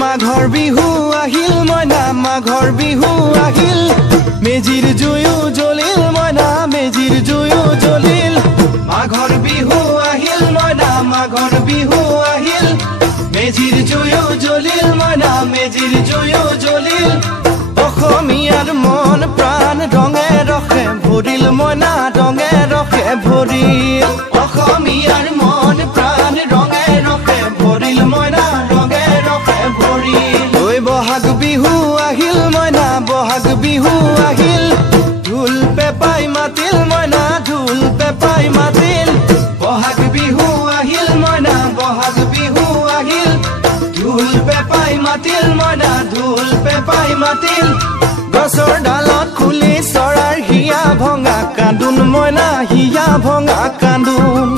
মাঘৰ বিহু আহিল মইনা মাঘৰ বিহু আহিল মেজিৰ জুয়ো জ্বলিল মইনা মেজিৰ জুয়ো জ্বলিল মাঘৰ বিহু আহিল মইনা মাঘৰ বিহু আহিল মেজিৰ জুয়ো জ্বলিল মইনা মেজিৰ জুয়ো জ্বলিল অসমীয়াৰ মন প্ৰাণ ৰঙে ৰখে ভৰিল মইনা ৰঙে ৰখে ভৰিল অসমীয়াৰ মন প্ৰাণ ৰঙে ৰখে ভৰিল মইনা ৰঙে ৰখে ভৰিল ঐ বহাগ বিহু আহিল মইনা বহাগ বিহু আহিল ঢোল পেপাই মাতিল মইনা ঢোল পেপাই মাতিল বহাগ বিহু আহিল মইনা বহাগ বিহু আহিল ঢোল পেপাই মাতিল মইনা ঢোল পেপাই মাতিল গছৰ ডালত খুলি চৰাৰ হিয়া ভঙা কান্দোন মইনা হিয়া ভঙা কান্দোন